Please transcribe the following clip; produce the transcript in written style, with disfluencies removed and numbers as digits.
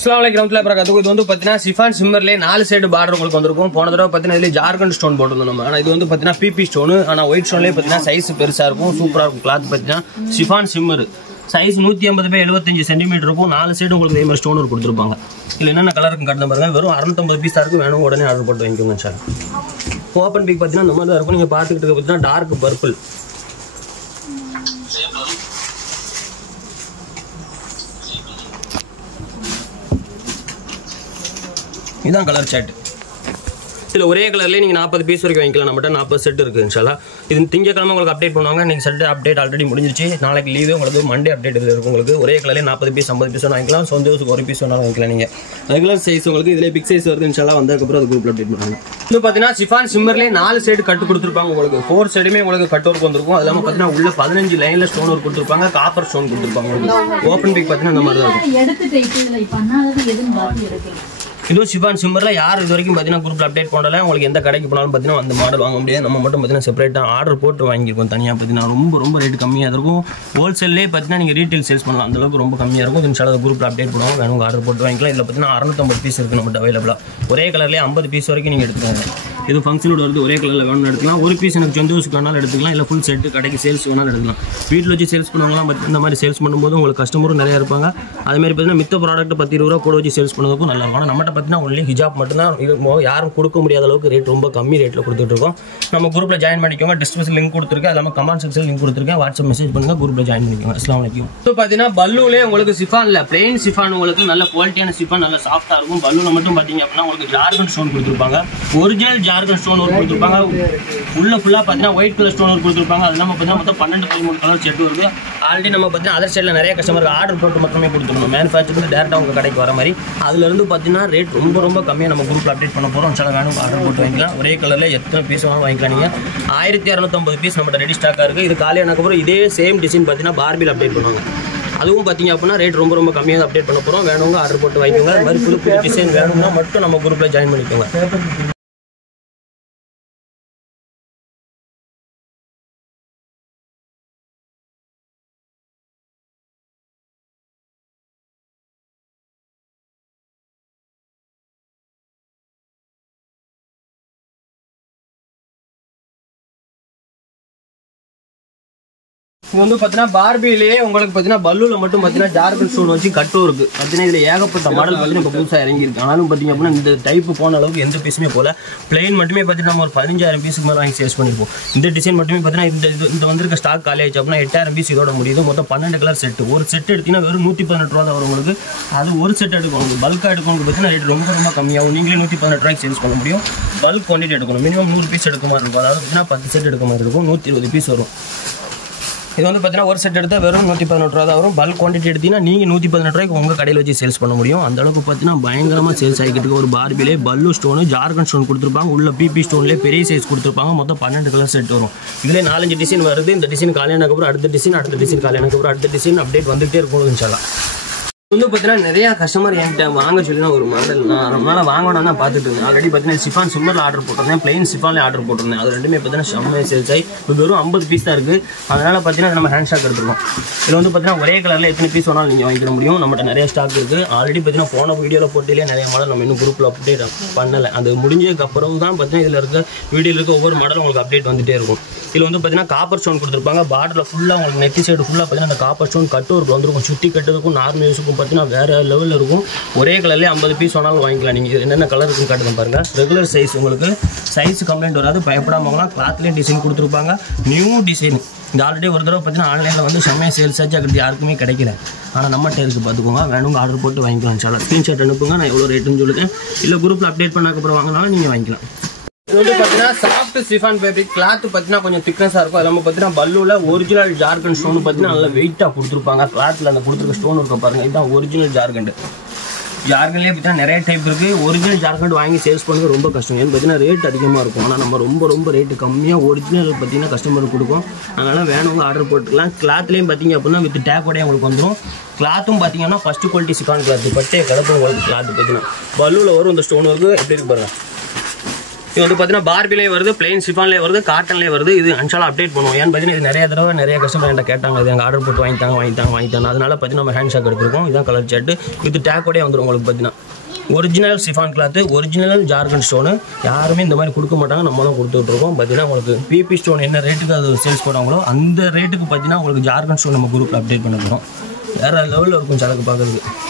இது வந்து பாத்தீங்கன்னா சிஃபான் சிம்மர்லயே 4 சைடு பார்டர் உங்களுக்கு வந்திருக்கும். போன தடவை பாத்தீங்கன்னா இதுல ஜார்கண்ட் ஸ்டோன் போட்டுருந்தோம் நம்ம. ஆனா இது வந்து பாத்தீங்கன்னா பிபி ஸ்டோன். ஆனா ஒயிட் ஸ்டோன்லயே பாத்தீங்கன்னா சைஸ் பெருசா இருக்கும், சூப்பரா இருக்கும். கிளாத் பாத்தீங்கன்னா chiffon shimmer size 150 by 75 centimetre இருக்கும். 4 சைடு உங்களுக்கு இதே மாதிரி ஸ்டோன் ஒர்க் கொடுத்துருப்பாங்க. இதுல என்னென்ன கலர் இருக்கும் காட்டுங்க பாருங்க. வெறும் 650 பீஸா இருக்கு. வேணும் உடனே ஆர்டர் போட்டு வாங்கிக்கோங்க சார். ஓப்பன் பிக் பாத்தீங்கன்னா இந்த மாதிரி தான் இருக்கும். நீங்க பாத்துக்கிட்டு இருக்க பாத்தீங்கன்னா டார்க் பர்பிள். இதான் கலர் சார்ட். இதில் ஒரே கலர்லேயே நீங்கள் 40 பீஸ் வரைக்கும் வாங்கிக்கலாம். நம்மகிட்ட 40 செட் இருக்குது இன்ஷால்லா. இது திங்கக்கிழமை உங்களுக்கு அப்டேட் பண்ணுவாங்க. நீங்கள் செட் அப்டேட் ஆல்ரெடி முடிஞ்சிருச்சு. நாளைக்கு லீவு உங்களுக்கு மண்டே அப்டேட் இதில் இருக்கும். உங்களுக்கு ஒரே கலர்லேயே 40 பீஸ் 50 பீஸ் வாங்கிக்கலாம். சொந்த யூஸுக்கு ஒரு பீஸ் வேணாலும் வாங்கிக்கலாம். நீங்கள் ரெகுலர் சைஸ் உங்களுக்கு இதில் பிக் சைஸ் வருது இன்ஷால்லா. வந்ததுக்கப்புறம் அது குரூப்பில் அப்டேட் பண்ணுவாங்க. இது பார்த்தீங்கன்னா சிஃபான் சிம்மர்லேயே 4 சைடு கட்டு கொடுத்துருப்பாங்க. உங்களுக்கு 4 சைடுமே உங்களுக்கு கட் ஒர்க் வந்திருக்கும். அது இல்லாமல் பார்த்தீங்கன்னா உள்ள 15 லைனில் ஸ்டோன் ஒர்க் கொடுத்துருப்பாங்க. காப்பர் ஸ்டோன் கொடுத்துருப்பாங்க. உங்களுக்கு ஓப்பன் பிக் பார்த்தீங்கன்னா இந்த மாதிரி தான் இருக்கும். இதுவும் சிஃபான் சிம்மரில் யார் இது வரைக்கும் பார்த்தீங்கன்னா குரூப்பில் அப்டேட் பண்ணல. உங்களுக்கு எந்த கடைக்கு போனாலும் பார்த்தீங்கன்னா அந்த மாடல் வாங்க முடியாது. நம்ம மட்டும் பார்த்தீங்கன்னா செப்பரேட்டாக ஆர்டர் போட்டு வாங்கியிருக்கோம். தனியாக பார்த்தீங்கன்னா ரொம்ப ரேட்டு கம்மியாக இருக்கும். ஹோல்சேல்லேயே பார்த்தீங்கன்னா நீங்கள் ரீட்டைல் சேல்ஸ் பண்ணலாம். அந்தளவுக்கு ரொம்ப கம்மியாக இருக்கும். இன்ஷால்லா குரூப்பில் அப்டேட் பண்ணுவோம். வேணும் ஆர்டர் போட்டு வாங்கிக்கலாம். இதில் பார்த்தீங்கன்னா 650 பீஸ் இருக்குது நம்மகிட்ட அவைலபிளாக. ஒரே கலர்லேயே 50 பீஸ் வரைக்கும் நீங்கள் எடுத்துக்காங்க. இது ஃபங்க்ஷனோட வருது. ஒரே கலரில் வேணும் எடுத்துக்கலாம். ஒரு பீஸ் எனக்கு சொந்த யூஸுக்கு வேணாலும் எடுத்துக்கலாம். இல்லை ஃபுல் செட்டு கடைக்கு சேல்ஸ் வேணாலும் எடுத்துக்கலாம். வீட்டில் வச்சு சேல்ஸ் பண்ணுவாங்களாம். இந்த மாதிரி சேல்ஸ் பண்ணும்போது உங்களுக்கு கஸ்டமரும் நிறையா இருப்பாங்க. அதுமாதிரி பார்த்தீங்கன்னா மித்த ப்ராடக்ட் 10-20 ரூபா கூட வச்சு சேல்ஸ் பண்ணுறதுக்கும் நல்லா இருக்கும். ஆனால் நம்மகிட்ட பார்த்தீங்கன்னா ஒன்லி ஹிஜாப் மட்டும்தான் யாரும் கொடுக்க முடியாத அளவுக்கு ரேட் ரொம்ப கம்மி ரேட்டில் கொடுத்துட்டு இருக்கோம். நம்ம குரூப்பில் ஜாயின் பண்ணிக்கோங்க. டிஸ்கிரிப்ஷன் லிங்க் கொடுத்துருக்கேன். அது இல்லாமல் கமெண்ட் செக்ஷன் லிங்க் கொடுத்துருக்கேன். வாட்ஸ்அப் மெசேஜ் பண்ணுங்க. குரூப்பில் ஜாயின் பண்ணிக்கோங்க. அஸ்ஸலாமு அலைக்கும். இப்போ பார்த்தீங்கன்னா பல்லுலே உங்களுக்கு சிஃபானில் பிளெயின் சிஃபான் உங்களுக்கு நல்ல குவாலிட்டியான சிஃபான் நல்ல சாஃப்டாக இருக்கும். பல்லுவில் மட்டும் பார்த்தீங்க அப்படின்னா உங்களுக்கு ஜார்கண்ட் ஸ்டோன் கொடுத்துருப்பாங்க. ஒரிஜினல் ஜார்கண்ட் ஸ்டோன் ஒர்க் கொடுத்துருப்பாங்க. உள்ள ஃபுல்லாக பார்த்தீங்கன்னா ஒயிட் கலர் ஸ்டோன் ஒர்க் கொடுத்துருப்பாங்க. அது இல்லாமல் பார்த்தீங்கன்னா மொத்தம் 12-13 கலர் செட் வருது. ஆல்ரெடி நம்ம பார்த்தீங்கன்னா அதர் சைடில் நிறைய கஸ்டமருக்கு ஆர்டர் போட்டு மட்டுமே கொடுத்துருக்கோம். மேனுஃபேக்சர் டேரெக்டாக உங்கள் கடைக்கு வர மாதிரி. அதுலேருந்து பார்த்தீங்கன்னா ரேட் ரொம்ப கம்மியாக நம்ம குரூப்பில் அப்டேட் பண்ண போகிறோம். சில வேணும் ஆர்டர் போட்டு வாங்கிக்கலாம். ஒரே கலரில் எத்தனை பீஸ் வேணாலும் வாங்கிக்கலாம். நீங்கள் 1250 பீஸ் நம்மகிட்ட ரெடி ஸ்டாக்காக இருக்குது. இது காலியானதுக்கப்புறம் இதே சேம் டிசைன் பார்த்தீங்கன்னா பார்பியில் அப்டேட் பண்ணுவாங்க. அதுவும் பார்த்தீங்க அப்படின்னா ரேட் ரொம்ப கம்மியாக அப்டேட் பண்ண போகிறோம். வேணுங்க ஆர்டர் போட்டு வாங்கிக்கோங்க. அது மாதிரி புது டிசைன் வேணும்னா மட்டும் நம்ம குரூப்பில் ஜாயின் பண்ணிக்கோங்க. இது வந்து பார்த்தீங்கன்னா பார்பிலேயே உங்களுக்கு பார்த்தீங்கன்னா பல்லுவில் மட்டும் பார்த்தீங்கன்னா ஜார்கண்ட் ஸ்டோன் வச்சு கட்டும் இருக்குது. பார்த்தீங்கன்னா இதில் ஏகப்பட்ட மாடல் பார்த்தீங்கன்னா இப்போ புதுசாக இறங்கியிருக்கு. ஆனாலும் பார்த்தீங்க அப்படின்னா இந்த டைப்பு போன அளவுக்கு எந்த பீஸுமே போல. பிளெயின் மட்டுமே பார்த்தீங்கன்னா நம்ம ஒரு 15,000 பீஸுக்கு மேலே வாங்கி சேல்ஸ் பண்ணிப்போம். இந்த டிசைன் மட்டுமே பார்த்தீங்கன்னா இந்த வந்திருக்க ஸ்டாக் காலி ஆயிடுச்சு அப்படின்னா 8,000 பீஸ் இதோட முடியுது. மொத்தம் 12 கலர் செட்டு. ஒரு செட் எடுத்தீங்கன்னா வெறும் 118 ரூபா தான் வரும் உங்களுக்கு. அது ஒரு செட் எடுக்கணும். பல்காக எடுக்கணும் பார்த்தீங்கன்னா ரேட் ரொம்ப கம்மியாகும். நீங்களே 118 ரூபாய்க்கு சேல்ஸ் பண்ண முடியும். பல்க் குவான்டிட்டி எடுக்கணும். மினிமம் 100 பீஸ் எடுக்க மாதிரி இருக்கும். அதாவது பார்த்தீங்கன்னா 10 செட் எடுக்க மாதிரி இருக்கும். 120 பீஸ் வரும். இது வந்து பார்த்தீங்கன்னா ஒரு செட் எடுத்தால் வெறும் 118 ரூபா தான் வரும். பல்க் குவான்டிட்டி எடுத்தீங்கன்னா நீங்கள் 118 ரூபாய்க்கு உங்கள் கடையில் வச்சு சேல்ஸ் பண்ண முடியும். அந்த அளவுக்கு பார்த்தீங்கன்னா பயங்கரமாக சேல்ஸ் ஆகிட்டு இருக்கு. ஒரு பார்பிலே பல்லு ஸ்டோனு ஜார்கண்ட் ஸ்டோன் கொடுத்துருப்பாங்க. உள்ள பிபி ஸ்டோன்லேயே பெரிய சைஸ் கொடுத்துருப்பாங்க. மொத்தம் 12 கலர் செட் வரும். இதிலே 4-5 டிசைன் வருது. இந்த டிசைன் காலியானதுக்கப்புறம் அடுத்த டிசைன் காலியானதுக்கப்புறம் அடுத்த டிசைன் அப்டேட் வந்துகிட்டே இருக்கும் இன்ஷால்லா. வந்து பார்த்தீங்கன்னா நிறையா கஸ்டமர் என்கிட்ட வாங்க சொல்லினா ஒரு மாடல் நான் ரொம்ப நாள் வாங்கணும் தான் பார்த்துட்டு இருந்தேன். ஆல்ரெடி பார்த்தீங்கன்னா சிஃபான் சிம்மரில் ஆர்டர் போட்டிருந்தேன். பிளெயின் சிஃபான்லேயே ஆர்டர் போட்டிருந்தேன். அது ரெண்டுமே பார்த்தீங்கன்னா செம்மையாக சேல்ஸ் ஆகி வெறும் 50 பீஸ் தான் இருக்குது. அதனால் பார்த்தீங்கன்னா நம்ம ஹேண்ட் ஸ்டாக் எடுத்துருக்கோம். இதில் வந்து பார்த்தீங்கன்னா ஒரே கலரில் எத்தனை பீஸ் வேணாலும் நீங்கள் வாங்கிக்க முடியும். நம்மகிட்ட நிறைய ஸ்டாக் இருக்குது. ஆல்ரெடி பார்த்தீங்கன்னா போன வீடியோவில் போட்டிலே நிறைய மாடல் நம்ம இன்னும் குரூப்பில் அப்டேட் பண்ணலை. அது முடிஞ்சதுக்கப்புறம் தான் பார்த்தீங்கன்னா இதில் இருக்க வீடியோவில் இருக்க ஒவ்வொரு மாடலும் உங்களுக்கு அப்டேட் வந்துகிட்டே இருக்கும். இதில் வந்து பார்த்தீங்கன்னா காப்பர் ஸ்டோன் கொடுத்துருப்பாங்க. பார்டரில் ஃபுல்லாக உங்களுக்கு நெத்தி சைடு ஃபுல்லாக பார்த்தீங்கன்னா அந்த காப்பர் ஸ்டோன் கட்டு ஒர்க் வந்துருக்கும். சுற்றி கட்டுறதுக்கும் நார்மல் யூஸுக்கும் பார்த்தீங்கன்னா வேறு லெவலில் இருக்கும். ஒரே கலர்லேயே 50 பீஸ் வேணாலும் வாங்கிக்கலாம். நீங்கள் என்னென்ன கலர் இருக்குன்னு காட்டுங்க பாருங்கள். ரெகுலர் சைஸ் உங்களுக்கு சைஸ் கம்ப்ளைண்ட் வராது. பயப்படாம வாங்கலாம். கிளாத்லேயும் டிசைன் கொடுத்துருப்பாங்க. New design. இந்த ஆல்ரெடி ஒரு தடவை பார்த்தீங்கன்னா ஆன்லைனில் வந்து செம்மையாக சேல்ஸ் ஆச்சு. அது யாருக்குமே கிடைக்கல. ஆனால் நம்மகிட்ட இருக்குது பார்த்துக்கோங்க. வேணுங்க ஆர்டர் போட்டு வாங்கிக்கலாம். சார் ஸ்க்ரீன்ஷாட் அனுப்புங்க. நான் எவ்வளோ ரேட்டுன்னு சொல்லுங்கள். இல்லை குரூப்பில் அப்டேட் பண்ணக்கப்புறம் வாங்கினாலும் நீங்கள் வாங்கிக்கலாம். இது வந்து பார்த்தீங்கன்னா சாஃப்ட் சிஃபான் ஃபேப்ரிக். கிளாத் பார்த்தீங்கன்னா கொஞ்சம் திக்னஸாக இருக்கும். அது நம்ம பார்த்தீங்கன்னா பல்லுவில் ஒரிஜினல் ஜார்கண்ட் ஸ்டோன் பார்த்தீங்கன்னா நல்லா வெயிட்டாக கொடுத்துருப்பாங்க. கிளாத்தில் அந்த கொடுத்துருக்க ஸ்டோன் இருக்க பாருங்கள். இதுதான் ஒரிஜினல் ஜார்கண்ட். ஜார்கண்ட்லேயே பார்த்தீங்கன்னா நிறைய டைப் இருக்குது. ஒரிஜினல் ஜார்கண்ட் வாங்கி சேல்ஸ் பண்ணுறது ரொம்ப கஷ்டம். ஏன்னு பார்த்தீங்கன்னா ரேட் அதிகமாக இருக்கும். ஆனால் நம்ம ரொம்ப ரேட்டு கம்மியாக ஒரிஜினல் பார்த்தீங்கன்னா கஸ்டமருக்கு கொடுக்கும். அதனால் வேணுங்க ஆர்டர் போட்டுக்கலாம். கிளாத்லேயும் பார்த்தீங்க அப்படின்னா வித் டேக்கோடய உங்களுக்கு வந்துடும். கிளாத்தும் பார்த்தீங்கன்னா ஃபஸ்ட்டு குவாலிட்டி சிஃபான் கிளாத். பட்டே கலப்பு உங்களுக்கு கிளாத் பார்த்தீங்கன்னா பல்லுவில் வரும். இந்த ஸ்டோன் ஒர்க்கு எப்படி இருக்கு பாருங்கள். இது வந்து பார்த்தீங்கன்னா பார்பிலே வருது, பிளெயின் சிஃபான்லேயே வருது, காட்டன்லேயே வருது. இது அன்ஷாலாக அப்டேட் பண்ணுவோம். ஏன்னு பார்த்தீங்கன்னா இது நிறைய தடவை நிறைய கஸ்டமர் என்கிட்ட கேட்டாங்க, இது எங்கள் ஆர்டர் போட்டு வாங்கித்தாங்க. அதனால பார்த்தீங்கன்னா நம்ம ஹேண்ட் ஷாக் எடுத்துருக்கோம். இதுதான் கலர் சார்ட்டு. இது டேக்கோடே வந்துடும் உங்களுக்கு பார்த்தீங்கன்னா. Original chiffon cloth, original jargon stone. யாருமே இந்த மாதிரி கொடுக்க மாட்டாங்க, நம்ம தான் கொடுத்துட்ருக்கோம். பார்த்தீங்கன்னா உங்களுக்கு பிபி ஸ்டோன் என்ன ரேட்டுக்கு அது சேல்ஸ் போடுவாங்களோ அந்த ரேட்டுக்கு பார்த்தீங்கன்னா உங்களுக்கு ஜார்கன் ஸ்டோன் நம்ம குரூப்பில் அப்டேட் பண்ண போகிறோம். வேறு லெவலில் இருக்கும் சரக்கு பார்க்குறதுக்கு.